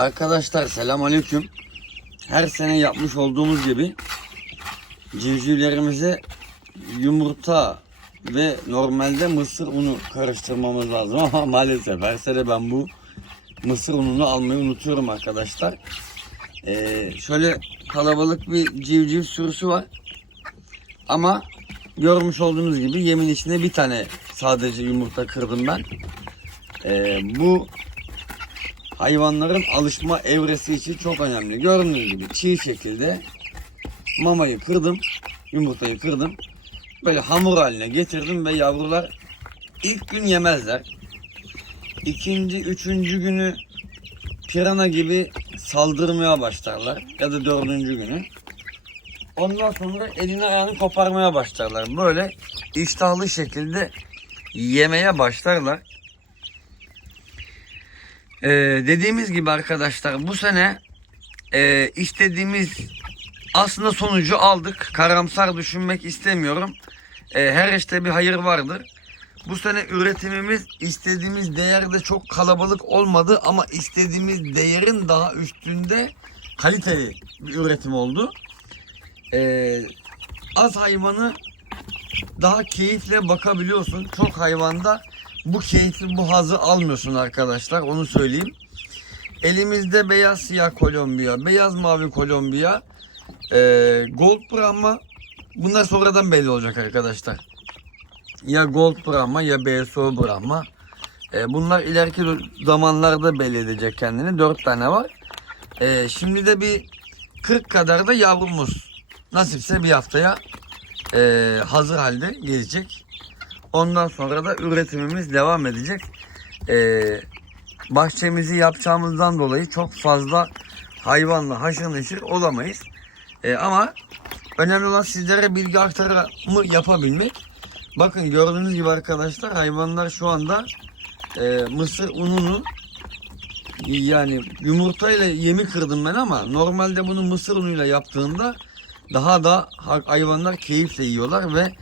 Arkadaşlar selam aleyküm. Her sene yapmış olduğumuz gibi civcivlerimize yumurta ve normalde mısır unu karıştırmamız lazım ama maalesef her sene ben bu mısır ununu almayı unutuyorum arkadaşlar. Ee, şöyle kalabalık bir civciv sürüsü var. Ama görmüş olduğunuz gibi yemin içine bir tane sadece yumurta kırdım ben. Ee, bu hayvanların alışma evresi için çok önemli. Gördüğünüz gibi çiğ şekilde mamayı kırdım, yumurtayı kırdım. Böyle hamur haline getirdim ve yavrular ilk gün yemezler. İkinci, üçüncü günü pirana gibi saldırmaya başlarlar ya da dördüncü günü. Ondan sonra elini ayağını koparmaya başlarlar. Böyle iştahlı şekilde yemeye başlarlar. Ee, dediğimiz gibi arkadaşlar bu sene e, istediğimiz aslında sonucu aldık. Karamsar düşünmek istemiyorum. E, her işte bir hayır vardır. Bu sene üretimimiz istediğimiz değerde çok kalabalık olmadı ama istediğimiz değerin daha üstünde kaliteli bir üretim oldu. E, az hayvanı daha keyifle bakabiliyorsun. Çok hayvanda bu keyfi bu hazı almıyorsun arkadaşlar onu söyleyeyim. Elimizde beyaz siyah Kolombiya, beyaz mavi Kolombiya, e, Gold Brahma bunlar sonradan belli olacak arkadaşlar. Ya Gold Brahma ya BSO Brahma. E, bunlar ileriki zamanlarda belli edecek kendini. 4 tane var. E, şimdi de bir 40 kadar da yavrumuz. Nasipse bir haftaya e, hazır halde gelecek. Ondan sonra da üretimimiz devam edecek. Ee, bahçemizi yapacağımızdan dolayı çok fazla hayvanla haşır neşir olamayız. Ee, ama önemli olan sizlere bilgi aktarımı yapabilmek. Bakın gördüğünüz gibi arkadaşlar hayvanlar şu anda e, mısır ununu yani yumurtayla yemi kırdım ben ama normalde bunu mısır unuyla yaptığında daha da hayvanlar keyifle yiyorlar ve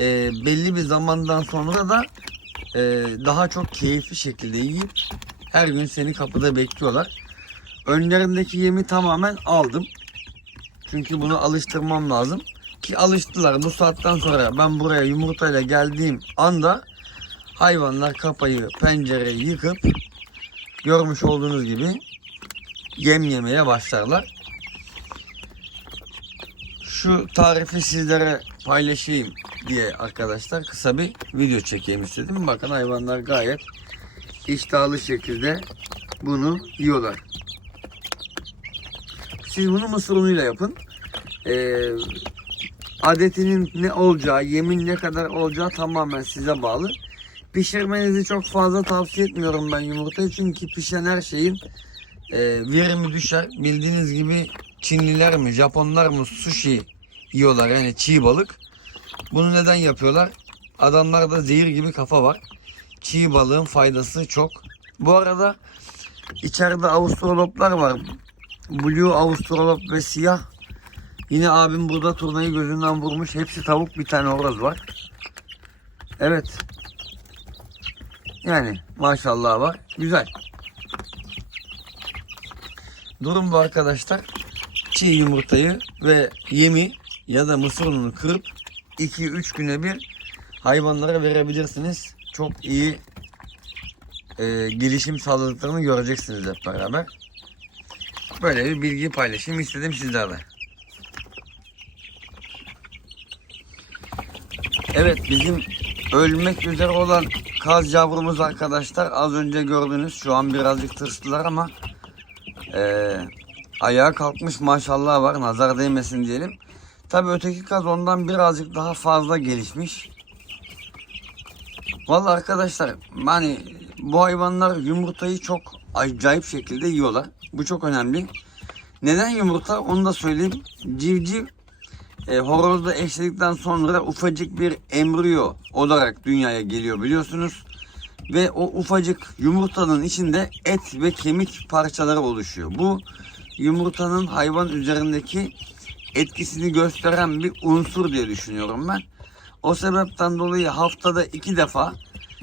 e, belli bir zamandan sonra da e, daha çok keyifli şekilde yiyip her gün seni kapıda bekliyorlar. Önlerindeki yemi tamamen aldım. Çünkü bunu alıştırmam lazım. Ki alıştılar. Bu saatten sonra ben buraya yumurtayla geldiğim anda hayvanlar kapıyı, pencereyi yıkıp görmüş olduğunuz gibi yem yemeye başlarlar. Şu tarifi sizlere paylaşayım diye arkadaşlar kısa bir video çekeyim istedim. Bakın hayvanlar gayet iştahlı şekilde bunu yiyorlar. Siz bunu mısır unuyla yapın. Ee, adetinin ne olacağı, yemin ne kadar olacağı tamamen size bağlı. Pişirmenizi çok fazla tavsiye etmiyorum ben yumurtayı. Çünkü pişen her şeyin e, verimi düşer. Bildiğiniz gibi Çinliler mi, Japonlar mı sushi yiyorlar yani çiğ balık. Bunu neden yapıyorlar? Adamlarda zehir gibi kafa var. Çiğ balığın faydası çok. Bu arada içeride Avustraloplar var. Blue Avustralop ve siyah. Yine abim burada turnayı gözünden vurmuş. Hepsi tavuk bir tane horoz var. Evet. Yani maşallah var. Güzel. Durum bu arkadaşlar. Çiğ yumurtayı ve yemi ya da mısır ununu kırıp 2-3 güne bir hayvanlara verebilirsiniz. Çok iyi e, gelişim sağladıklarını göreceksiniz hep beraber. Böyle bir bilgi paylaşayım istedim sizlerle. Evet bizim ölmek üzere olan kaz yavrumuz arkadaşlar az önce gördünüz şu an birazcık tırstılar ama e, ayağa kalkmış maşallah var nazar değmesin diyelim. Tabi öteki kaz ondan birazcık daha fazla gelişmiş. Vallahi arkadaşlar hani bu hayvanlar yumurtayı çok acayip şekilde yiyorlar. Bu çok önemli. Neden yumurta onu da söyleyeyim. Civciv e, horozla eşledikten sonra ufacık bir embriyo olarak dünyaya geliyor biliyorsunuz. Ve o ufacık yumurtanın içinde et ve kemik parçaları oluşuyor. Bu yumurtanın hayvan üzerindeki etkisini gösteren bir unsur diye düşünüyorum ben. O sebepten dolayı haftada iki defa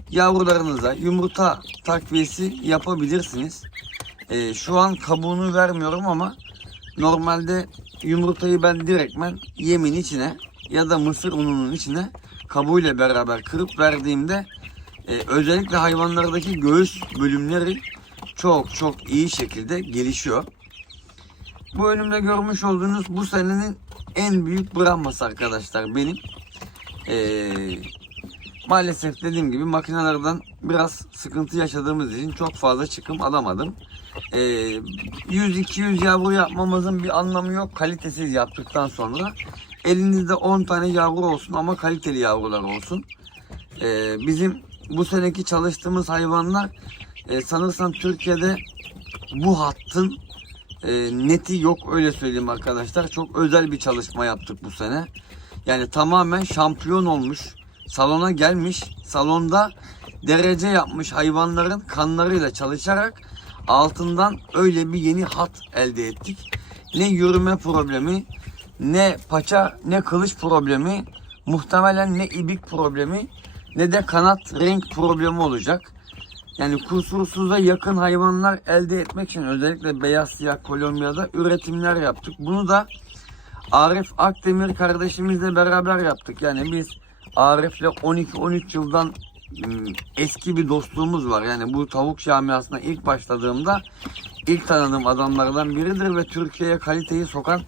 yavrularınıza yumurta takviyesi yapabilirsiniz. Ee, şu an kabuğunu vermiyorum ama normalde yumurtayı ben direktmen yemin içine ya da mısır ununun içine kabuğuyla beraber kırıp verdiğimde e, özellikle hayvanlardaki göğüs bölümleri çok çok iyi şekilde gelişiyor. Bu önümde görmüş olduğunuz bu senenin en büyük bırakması arkadaşlar benim. Ee, maalesef dediğim gibi makinelerden biraz sıkıntı yaşadığımız için çok fazla çıkım alamadım. Ee, 100-200 yavru yapmamızın bir anlamı yok kalitesiz yaptıktan sonra. Elinizde 10 tane yavru olsun ama kaliteli yavrular olsun. Ee, bizim bu seneki çalıştığımız hayvanlar e, sanırsam Türkiye'de bu hattın e, neti yok öyle söyleyeyim arkadaşlar. Çok özel bir çalışma yaptık bu sene. Yani tamamen şampiyon olmuş. Salona gelmiş. Salonda derece yapmış hayvanların kanlarıyla çalışarak altından öyle bir yeni hat elde ettik. Ne yürüme problemi, ne paça, ne kılıç problemi, muhtemelen ne ibik problemi, ne de kanat renk problemi olacak. Yani kusursuza yakın hayvanlar elde etmek için özellikle beyaz siyah Kolombiya'da üretimler yaptık. Bunu da Arif Akdemir kardeşimizle beraber yaptık. Yani biz Arif'le 12-13 yıldan ım, eski bir dostluğumuz var. Yani bu tavuk camiasına ilk başladığımda ilk tanıdığım adamlardan biridir ve Türkiye'ye kaliteyi sokan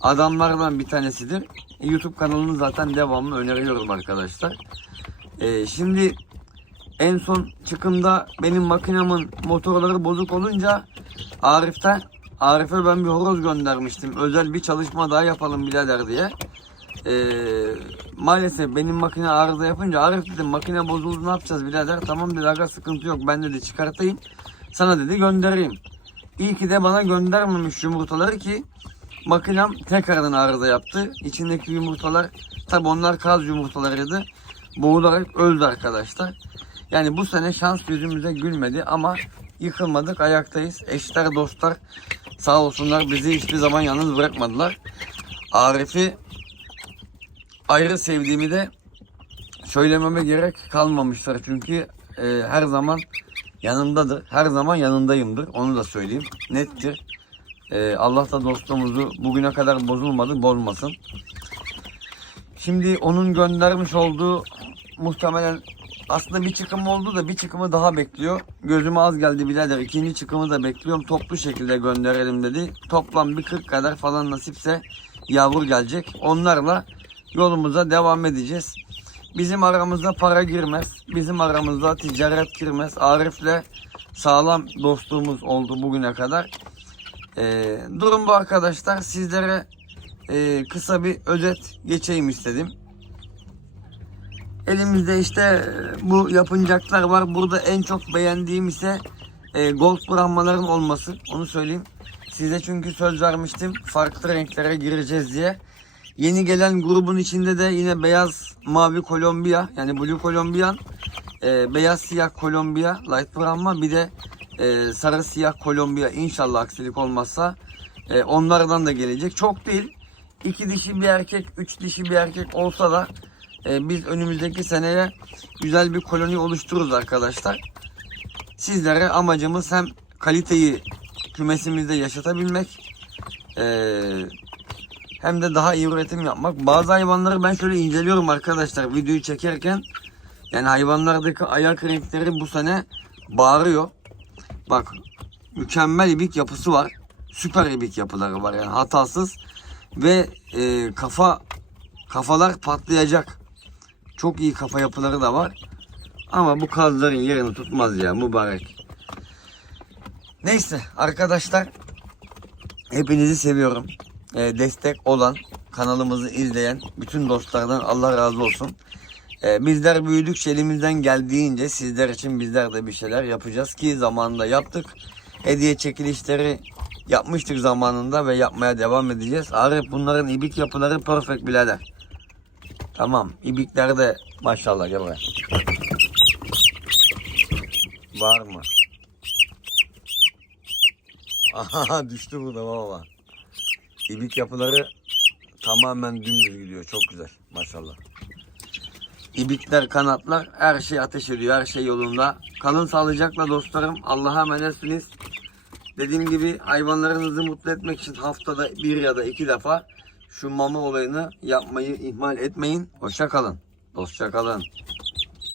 adamlardan bir tanesidir. YouTube kanalını zaten devamlı öneriyorum arkadaşlar. Ee, şimdi en son çıkımda benim makinemin motorları bozuk olunca Arif'te Arif'e ben bir horoz göndermiştim. Özel bir çalışma daha yapalım birader diye. Ee, maalesef benim makine arıza yapınca Arif dedim makine bozuldu ne yapacağız birader. Tamam dedi aga sıkıntı yok ben dedi çıkartayım. Sana dedi göndereyim. İyi ki de bana göndermemiş yumurtaları ki makinem tekrardan arıza yaptı. İçindeki yumurtalar tabi onlar kaz yumurtalarıydı. Boğularak öldü arkadaşlar. Yani bu sene şans yüzümüze gülmedi ama yıkılmadık ayaktayız. Eşler dostlar sağ olsunlar bizi hiçbir zaman yalnız bırakmadılar. Arif'i ayrı sevdiğimi de söylememe gerek kalmamışlar. Çünkü e, her zaman yanımdadır. Her zaman yanındayımdır. Onu da söyleyeyim. Nettir. E, Allah da dostluğumuzu bugüne kadar bozulmadı, bozmasın. Şimdi onun göndermiş olduğu muhtemelen aslında bir çıkım oldu da bir çıkımı daha bekliyor. Gözüme az geldi birader. İkinci çıkımı da bekliyorum. Toplu şekilde gönderelim dedi. Toplam bir 40 kadar falan nasipse yavru gelecek. Onlarla yolumuza devam edeceğiz. Bizim aramızda para girmez. Bizim aramızda ticaret girmez. Arif'le sağlam dostluğumuz oldu bugüne kadar. Ee, durum bu arkadaşlar. Sizlere e, kısa bir özet geçeyim istedim. Elimizde işte e, bu yapıncaklar var. Burada en çok beğendiğim ise e, gold bırakmaların olması. Onu söyleyeyim. Size çünkü söz vermiştim. Farklı renklere gireceğiz diye. Yeni gelen grubun içinde de yine beyaz mavi Kolombiya yani Blue Kolombiyan, e, beyaz siyah Kolombiya light bırakma bir de e, sarı siyah Kolombiya inşallah aksilik olmazsa e, onlardan da gelecek. Çok değil. İki dişi bir erkek, üç dişi bir erkek olsa da e, biz önümüzdeki seneye güzel bir koloni oluştururuz arkadaşlar. Sizlere amacımız hem kaliteyi kümesimizde yaşatabilmek e, hem de daha iyi üretim yapmak. Bazı hayvanları ben şöyle inceliyorum arkadaşlar videoyu çekerken. Yani hayvanlardaki ayak renkleri bu sene bağırıyor. Bak mükemmel ibik yapısı var. Süper ibik yapıları var yani hatasız ve e, kafa kafalar patlayacak. Çok iyi kafa yapıları da var. Ama bu kazların yerini tutmaz ya mübarek. Neyse arkadaşlar hepinizi seviyorum. E, destek olan kanalımızı izleyen bütün dostlardan Allah razı olsun. E, bizler büyüdükçe elimizden geldiğince sizler için bizler de bir şeyler yapacağız ki zamanında yaptık. Hediye çekilişleri yapmıştık zamanında ve yapmaya devam edeceğiz. Arif bunların ibik yapıları perfect birader. Tamam. ibikler de maşallah gel buraya. Var mı? Aha düştü burada baba. İbik yapıları tamamen dümdüz gidiyor. Çok güzel. Maşallah. İbikler, kanatlar her şey ateş ediyor. Her şey yolunda. Kalın sağlıcakla dostlarım. Allah'a emanetsiniz. Dediğim gibi hayvanlarınızı mutlu etmek için haftada bir ya da iki defa şu mama olayını yapmayı ihmal etmeyin. Hoşça kalın. Dostça kalın.